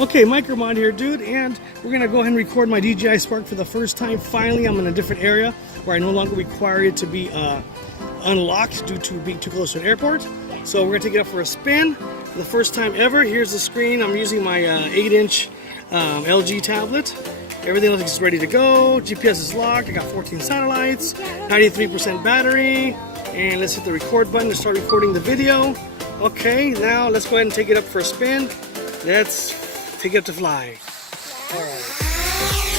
Okay, Micromod here, dude, and we're gonna go ahead and record my DJI Spark for the first time. Finally, I'm in a different area where I no longer require it to be unlocked due to being too close to an airport. So we're gonna take it up for a spin for the first time ever. Here's the screen. I'm using my 8-inch LG tablet. Everything looks like it's ready to go. GPS is locked. I got 14 satellites, 93% battery, and let's hit the record button to start recording the video. Okay, now let's go ahead and take it up for a spin. Let's take it up to fly. All right.